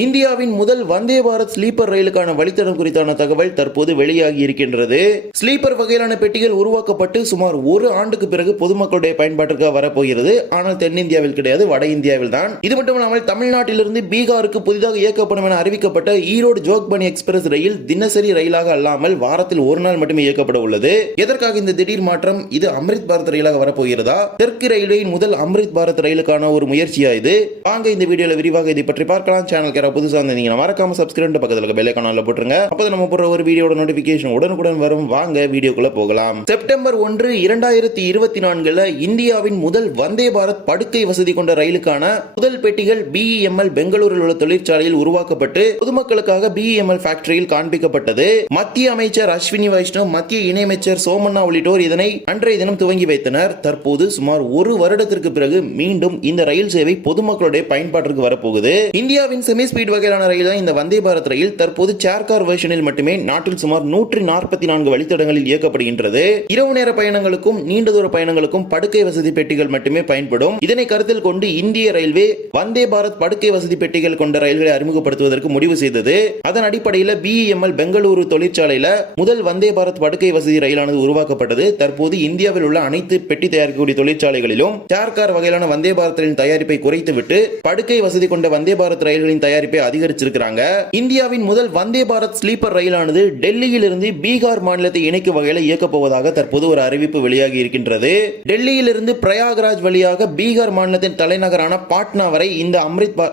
இந்தியாவின் முதல் வந்தே பாரத் ஸ்லீப்பர் ரயிலுக்கான வழித்தடம் குறித்தான தகவல் தற்போது வெளியாகி இருக்கின்றது. ஸ்லீப்பர் வகையிலான பெட்டிகள் உருவாக்கப்பட்டு சுமார் ஒரு ஆண்டுக்கு பிறகு பொதுமக்களுடைய பயன்பாட்டிற்காக வரப்போகிறது. ஆனால் தென்னிந்தியாவில் கிடையாது, வட இந்தியாவில் தான். இது மட்டுமல்லாமல் தமிழ்நாட்டிலிருந்து பீகாருக்கு புதிதாக இயக்கப்படும் என அறிவிக்கப்பட்ட ஈரோடு ஜோக்பனி எக்ஸ்பிரஸ் ரயில் தினசரி ரயிலாக அல்லாமல் வாரத்தில் ஒரு நாள் மட்டுமே இயக்கப்பட உள்ளது. எதற்காக இந்த திடீர் மாற்றம்? இது அம்ரித் பாரத் ரயிலாக வரப்போகிறதா? தெற்கு ரயில்வேயின் முதல் அம்ரித் பாரத் ரயிலுக்கான ஒரு முயற்சியா இது? வாங்க இந்த வீடியோல விரிவாக இதை பற்றி பார்க்கலாம். சேனல் புதுசா இருந்தீங்கன்னா மறக்காம சப்ஸ்கிரைப் பக்கத்துல இருக்க பெல் ஐகானை போட்டுருங்க. அப்பதான் நம்ம போற ஒரு வீடியோட நோட்டிபிகேஷன் உடனுக்குடன் வரும். வாங்க வீடியோக்குள்ள போகலாம். செப்டம்பர் 1, 2024 இந்தியாவின் முதல் வந்தே பாரத் படுக்கை வசதி கொண்ட ரயிலுக்கான முதல் பெட்டிகள் BEML பெங்களூரில் உள்ள தொழிற்சாலையில் உருவாக்கப்பட்டு பொதுமக்களுக்காக BEML ஃபேக்டரியில் காண்பிக்கப்பட்டது. மத்திய அமைச்சர் அஸ்வினி வைஷ்ணவ், மத்திய இணையமைச்சர் சோமண்ணா உள்ளிட்டோர் இதனை அன்றைய தினம் துவங்கி வைத்தனர். தற்போது சுமார் ஒரு வருடத்திற்கு பிறகு மீண்டும் இந்த ரயில் சேவை பொதுமக்களுடைய பயன்பாட்டிற்கு வரப்போகுது. இந்தியாவின் செமி ஸ்பீட் வகையிலான ரயில் தான் இந்த வந்தே பாரத் ரயில். தற்போது சேர் கார் வெர்ஷனில் மட்டுமே நாட்டில் சுமார் 144 வழித்தடங்களில் இயக்கப்படுகின்றது. இரவு நேர பயணங்களுக்கும் நீண்ட தூர பயணங்களுக்கும் படுக்கை வசதி பெட்டிகள் மட்டுமே பயன்படும். இதனை கருத்தில் கொண்டு இந்திய ரயில்வே வந்தே பாரத் படுக்கை வசதி பெட்டிகள் கொண்ட ரயில்களை அறிமுகப்படுத்துவதற்கு முடிவு செய்தது. அதன் அடிப்படையில் BEML பெங்களூரு தொழிற்சாலையில் முதல் வந்தே பாரத் படுக்கை வசதி ரயிலானது உருவாக்கப்பட்டது. தற்போது இந்தியாவில் உள்ள அனைத்து பெட்டி தயாரிக்கக்கூடிய தொழிற்சாலைகளிலும் சேர் கார் வகையிலான வந்தே பாரத் ரயில் தயாரிப்பை குறைத்துவிட்டு படுக்கை வசதி கொண்ட வந்தே பாரத் ரயில்களின் தயாரிப்பை அதிகரிச்சிருக்கிறாங்க. இந்தியாவின் முதல் வந்தே பாரத் ஸ்லீப்பர் ரயிலானது டெல்லியில் இருந்து பீகார் மாநிலத்தை இணைக்கும் வகையில் இயக்கப் போவதாக தற்போது ஒரு அறிவிப்பு வெளியாகி இருக்கின்றது. டெல்லியில் இருந்து பிரயாக்ராஜ் வழியாக பீகார் மாநிலத்தின் தலைநகரான பாட்னா வரை இந்த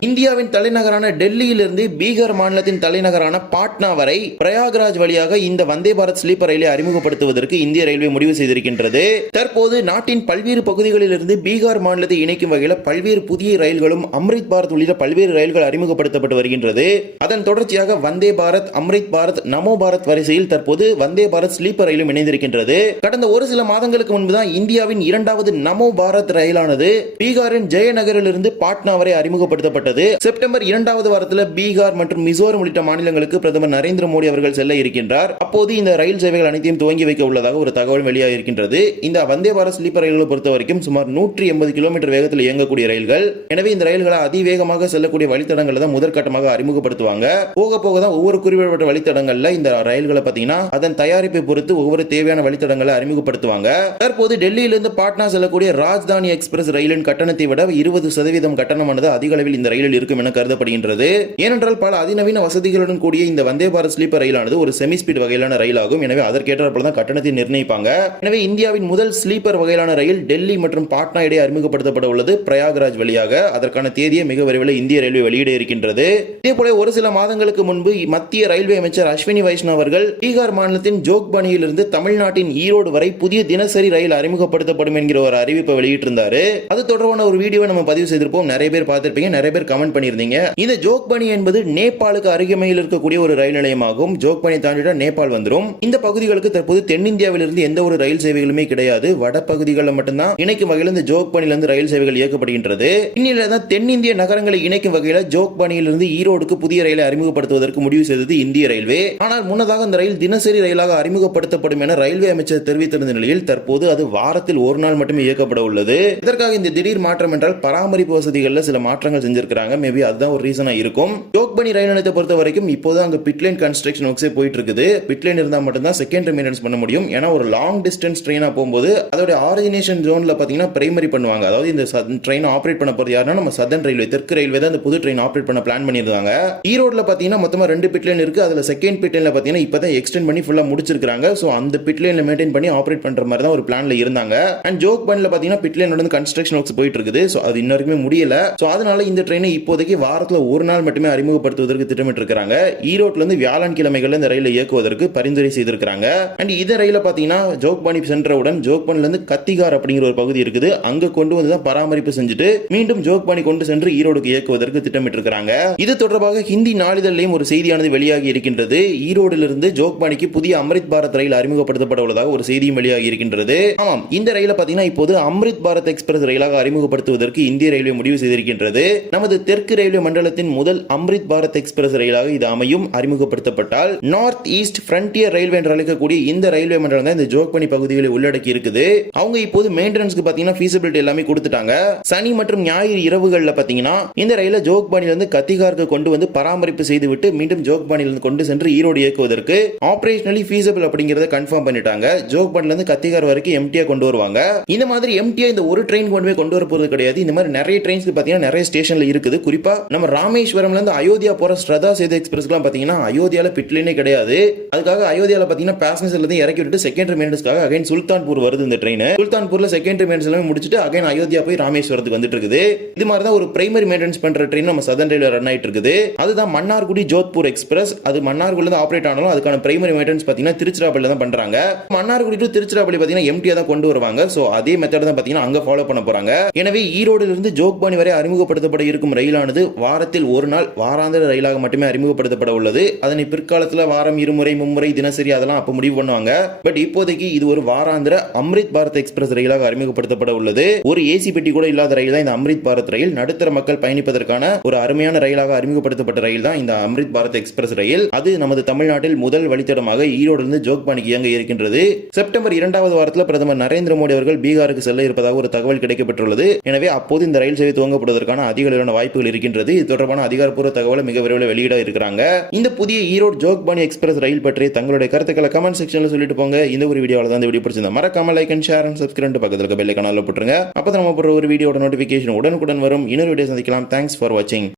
இந்தியாவின் தலைநகரான டெல்லியில் இருந்து பீகார் மாநிலத்தின் தலைநகரான பாட்னா வரை பிரயாக்ராஜ் வழியாக இந்த வந்தே பாரத் ஸ்லீப்பர் ரயிலை அறிமுகப்படுத்துவதற்கு இந்திய ரயில்வே முடிவு செய்திருக்கின்றது. தற்போது நாட்டின் பல்வேறு பகுதிகளில் இருந்து பீகார் மாநிலத்தை இணைக்கும் வகையில் பல்வேறு புதிய ரயில்களும் அம்ரித் பாரத் உள்ளிட்ட பல்வேறு ரயில்கள் அறிமுகப்படுத்தப்பட்டு வருகின்றது. அதன் தொடர்ச்சியாக வந்தே பாரத், அம்ரித் பாரத், நமோ பாரத் வரிசையில் தற்போது வந்தே பாரத் ஸ்லீப்பர் ரயிலும் இணைந்திருக்கின்றது. கடந்த ஒரு சில மாதங்களுக்கு முன்புதான் இந்தியாவின் இரண்டாவது நமோ பாரத் ரயிலானது பீகாரின் ஜெயநகரில் இருந்து பாட்னா வரை அறிமுகப்படுத்தப்பட்டது. செப்டம்பர் 2வது வாரத்தில் பீகார் மற்றும் மிசோரம் உள்ளிட்ட மாநிலங்களுக்கு பிரதமர் நரேந்திர மோடி அவர்கள் செல்ல இருக்கின்றார். அப்போது இந்த ரயில் சேவைகள் அனைத்தையும் துவங்கி வைக்க உள்ளதாக ஒரு தகவல் வெளியாக இருக்கின்றது. இந்த வந்தே பாரத் ஸ்லீப்பர் ரயில்களை பொறுத்த வரைக்கும் சுமார் 180 கிலோமீட்டர் வேகத்தில் இயங்கக்கூடிய ரயில்கள். எனவே இந்த ரயில்களை அதிவேகமாக செல்லக்கூடிய வழித்தடங்களை தான் முதற்கட்டமாக அறிமுகப்படுத்துவாங்க. போக போக தான் ஒவ்வொரு குறிப்பிட்ட வழித்தடங்கள்ல இந்த ரயில்களை பாத்தீங்கன்னா அதன் தயாரிப்பை பொறுத்து ஒவ்வொரு தேவையான வழித்தடங்களை அறிமுகப்படுத்துவாங்க. தற்போது டெல்லியிலிருந்து பாட்னா செல்லக்கூடிய ராஜ்தானி எக்ஸ்பிரஸ் ரயிலின் கட்டணத்தை விட 20% கட்டணமானது அதிக அளவில் இந்த ரயிலில் இருக்கும் என கருதப்படுகின்றது. ஏனென்றால் பல அதிநவீன வசதிகளுடன் கூடிய இந்த வந்தே பாரத் ஸ்லீப்பர் ரயிலானது ஒரு செமி ஸ்பீட் வகையிலான ரயில் ஆகும். எனவே அதற்கேற்றாற்போல தான் கட்டணத்தை நிர்ணயிப்பாங்க. எனவே இந்தியாவின் முதல் ஸ்லீப்பர் வகையிலான ரயில் டெல்லி மற்றும் பாட்னா இடையே அறிமுகப்படுத்தப்பட உள்ளது பிரயாக்ராஜ் வழியாக. அதற்கான தேதியை மிக விரைவில் இந்திய ரயில்வே வெளியிட இருக்கின்றது. இதேபோல ஒரு சில மாதங்களுக்கு முன்பு மத்திய ரயில்வே அமைச்சர் அஸ்வினி வைஷ்ணவ் அவர்கள் பீகார் மாநிலத்தின் ஜோக்பனியில் இருந்து தமிழ்நாட்டின் ஈரோடு வரை புதிய தினசரி ரயில் அறிமுகப்படுத்தப்படும் என்கிற ஒரு அறிவிப்பை வெளியிட்டிருந்தாரு. அது தொடர்பான ஒரு வீடியோவை நம்ம பதிவு செய்திருப்போம். நிறைய பேர் பார்த்திருப்பீங்க, நிறைய பேர் கமெண்ட் பண்ணியிருந்தீங்க. இந்த ஜோக்பனி என்பது நேபாளுக்கு அருகாமையில் இருக்கக்கூடிய ஒரு ரயில் நிலையமாகும். ஜோக்பனி தாண்டிட்டா நேபாள் வந்துடும். இந்த பகுதிகளுக்கு தற்போது தென்னிந்தியாவில் இருந்து எந்த ஒரு ரயில் சேவைகளுமே கிடையாது. வட பகுதிகளில் மட்டும்தான் இணைக்கும் வகையில் இந்த ஜோக்பனிலிருந்து ரயில் சேவைகள் இயக்கப்படுகின்றது. இந்நிலையில் தான் தென்னிந்திய நகரங்களை இணைக்கும் வகையில் ஜோக்பனியிலிருந்து ஈரோடுக்கு புதிய ரயிலை அறிமுகப்படுத்துவதற்கு முடிவு செய்தது இந்திய ரயில்வே. ஆனால் முன்னதாக இந்த ரயில் தினசரி ரயிலாக அறிமுகப்படுத்தப்படும் என ரயில்வே அமைச்சர் தெரிவித்திருந்த நிலையில் தற்போது அது வாரத்தில் ஒரு நாள் மட்டுமே இயக்கப்பட உள்ளது. இதற்காக இந்த திடீர் மாற்றம் என்றால் பராமரிப்பு வசதிகளில் சில மாற்றங்கள் செஞ்சிருக்காங்க. மேபி அதுதான் ஒரு ரீசனா இருக்கும். ஜோக்பனி ரயில் நிலையத்தை பொறுத்த வரைக்கும் இப்போது அங்க பிட்லைன் கன்ஸ்ட்ரக்ஷன் ஒர்க்ஸே போயிட்டு இருக்குது. பிட்லைன் இருந்தால் மட்டும்தான் செகண்டரி மெயின்டெனன்ஸ் பண்ண முடியும். ஏன்னா ஒரு லாங் டிஸ்டன்ஸ் ட்ரெயினா போகும்போது அதோட ஆரிஜினேஷன் ஜோன்ல பாத்தீங்கன்னா பிரைமரி பண்ணுவாங்க. அதாவது இந்த ட்ரெயின் ஆபரேட் பண்ண போறது யாருன்னா நம்ம சதர்ன் ரயில்வே, தெற்கு ரயில்வே தான் இந்த புது ட்ரெயின் ஆபரேட் பண்ண பிளான் பண்ணியிருந்தாங்க. ஈரோட்ல பாத்தீங்கன்னா மொத்தமா 2 பிட்லைன் இருக்கு. அதுல செகண்ட் பிட்லைன்ல பாத்தீங்கன்னா இப்பதான் எக்ஸ்டெண்ட் பண்ணி ஃபுல்லா முடிச்சிருக்காங்க. சோ அந்த பிட்லைன்ல மெயின்டைன் பண்ணி ஆபரேட் பண்ற மாதிரி தான் ஒரு பிளான்ல இருந்தாங்க. அண்ட் ஜோக்பனில பாத்தீங்கன்னா பிட்லைன் வந்து கன்ஸ்ட்ரக்ஷன் ஒர்க்ஸ் போயிட்டு இருக்குது. சோ அது இன்னுமே முடியல. சோ அதனால இந்த ட்ரெயினை இப்போதைக்கு வாரத்துல ஒரு நாள் மட்டுமே அறிமுகப்படுத்துவதற்கு திட்டமிட்டு இருக்காங்க. ஈரோட்ல இருந்து வியாழக்கிழமைகள்ல இந்த ரயிலை இயக்குவதற்கு பரிந்துரை செய்திருக்காங்க. அண்ட் இந்த ரயில பாத்தீங்கன்னா ஜோக்பனி சென்றவுடன் ஜோக்பனில இருந்து கத்திகார் அப்படிங்கிற ஒரு பகுதி இருக்குது. அங்க கொண்டு வந்து தான் பராமரிப்பு செஞ்சுட்டு மீண்டும் ஜோக்பனி கொண்டு சென்று ஈரோடுக்கு இயக்குவதற்கு திட்டமிட்டு இருக்காங்க. இது தொடர்பாக ஹிந்தி நாளிதழிலும் ஒரு செய்தியானது வெளியாகி இருக்கின்றது. ஈரோடிலிருந்து ஜோக்பனிக்கு புதிய அம்ரித் பாரத் ரயில் அறிமுகப்படுத்தப்பட உள்ளதாக ஒரு செய்தியும் வெளியாகி இருக்கின்றது. ஆமாம், இந்த ரயில பாத்தீங்கன்னா இப்போது அம்ரித் பாரத் எக்ஸ்பிரஸ் ரயிலாக அறிமுகப்படுத்துவதற்கு இந்திய ரயில்வே முடிவு செய்திருக்கின்றது. நமது தெற்கு ரயில்வே மண்டலத்தின் முதல் அம்ரித் பாரத் எக்ஸ்பிரஸ் ரயிலாக இது அமையும். அறிமுகப்படுத்தப்பட்டால் நார்த் ஈஸ்ட் ஃப்ரண்டியர் ரயில்வே என்று அழைக்கக்கூடிய இந்த ரயில்வே மண்டலம் தான் இந்த ஜோக்பனி பகுதிகளை உள்ளடக்கி இருக்குது. அவங்க இப்போது மெயின்டெனன்ஸ்க்கு பாத்தீங்கன்னா ஃபீசிபிலிட்டி எல்லாமே கொடுத்துட்டாங்க. சனி மற்றும் ஞாயிறு இரவுகள்ல பாத்தீங்கன்னா இந்த ரயிலை ஜோக்பானில இருந்து கத்திகாருக்கு கொண்டு வந்து பராமரிப்பு செய்துவிட்டு மீண்டும் ஜோக்பானில இருந்து கொண்டு சென்று ஈரோடு இயக்குவதற்கு ஆபரேஷனலி ஃபீசிபிள் அப்படிங்கறத கன்ஃபார்ம் பண்ணிட்டாங்க. ஜோக்பானில இருந்து கத்திகார் வரைக்கும் எம்டியா கொண்டு வருவாங்க. இந்த மாதிரி எம்டியா இந்த ஒரு ட்ரெயின் கொண்டு வர போறது கிடையாது. இந்த மாதிரி நிறைய ட்ரெயின்ஸ் பாத்தீங்கன்னா நிறைய ஸ்டேஷன்ல இருக்குது. குறிப்பா நம்ம ராமேஸ்வரம்ல இருந்து அயோத்தியா போற ஸ்ரதா சேது எக்ஸ்பிரஸ்லாம் பாத்தீங்கன்னா அயோத்தியால பிட்லைனே கிடையாது. அதுக்காக அயோத்தியால பாத்தீங்கன்னா பேசஞ்சர்ல இருந்து இறக்கி விட்டு செகண்டரி மெயின்டெனன்ஸ்க்காக அகைன் சுல்தான்பூர் வருது இந்த ட்ரெயின். சுல்தான்பூர்ல செகண்டரி மெயின்டெனன்ஸ் எல்லாம் முடிச்சிட்டு அகைன் அயோத்தியா போய் ராமேஸ்வரத்துக்கு வந்துட்டு இருக்குது. இது மாதிரி தான் ஒரு பிரைமரி மெயின்டெனன்ஸ் பண்ற ட்ரெயின் நம்ம சதர்ன் ரயில்வே ரன் ஆயிட்டு இருக்குது. அதுதான் மன்னார்குடி ஜோத்பூர் எக்ஸ்பிரஸ். அது மன்னார்குடில இருந்து ஆபரேட் ஆனாலும் அதுக்கான பிரைமரி மெயின்டெனன்ஸ் பாத்தீங்கன்னா திருச்சிராப்பள்ளில தான் பண்றாங்க. மன்னார்குடி டு திருச்சிராப்பள்ளி பாத்தீங்கன்னா எம்டியா தான் கொண்டு வருவாங்க. சோ அதே மெத்தட் தான் பாத்தீங்கன்னா அங்க ஃபாலோ பண்ண போறாங்க. எனவே ஈரோடில் இருந்து ஜோக்பானி வரை அறிமுகப்படுத்தப்பட இருக்கும் ரயிலானது வாரத்தில் ஒரு நாள் வாராந்திர ரயிலாக மட்டுமே அறிமுகப்படுத்தப்பட உள்ளது. அதனை பிற்காலத்தில் வாரம் இருமுறை மும்முறை தினசரி அதெல்லாம் அப்ப முடிவு பண்ணுவாங்க. பட் இப்போதைக்கு இது ஒரு வாராந்திர அம்ரித் பாரத் எக்ஸ்பிரஸ் ரயிலாக அறிமுகப்படுத்தப்பட உள்ளது. ஒரு ஏசி பெட்டி கூட இல்லாத ரயில் தான் இந்த அம்ரித் பாரத் ரயில். நடுத்தர மக்கள் பயணிப்பதற்கான ஒரு அருமையான ரயிலாக அறிமுகப்படுத்தப்பட்ட ரயில் தான் இந்த அம்ரித் பாரத் எக்ஸ்பிரஸ் ரயில். அது நமது தமிழ்நாட்டில் முதல் வழித்தடமாக ஈரோடு இருந்து ஜோக்பானிக்கு இயங்க இருக்கின்றது. செப்டம்பர் 2வது வாரத்தில் பிரதமர் நரேந்திர மோடி அவர்கள் பீகாருக்கு செல்ல இருப்பதாக ஒரு தகவல் கிடைக்கப்பட்டுள்ளது. எனவே அப்போது இந்த ரயில் சேவை துவங்கப்படுவதற்கான அதிகளவான வாய்ப்புகள் இருக்கின்றது. இது தொடர்பான அதிகாரப்பூர்வ தகவலை மிக விரைவில் வெளியிட இருக்கிறாங்க. இந்த புதிய ஈரோடு ஜோக்பானி எக்ஸ்பிரஸ் ரயில் பற்றி தங்களுடைய கருத்துக்களை கமெண்ட் செக்ஷன்ல சொல்லிட்டு போங்க. இந்த ஒரு வீடியோல தான் இந்த வீடியோ பிடிச்சிருந்தா மறக்காம like and share and subscribe பக்கத்துல இருக்க பெல் ஐகானை போட்டுருங்க. அப்பதான் நம்ம போடுற ஒரு வீடியோட நோட்டிபிகேஷன் உடனுக்குடன் வரும். இன்னொரு வீடியோ சந்திக்கலாம். தேங்க்ஸ் ஃபார் வாட்சிங்.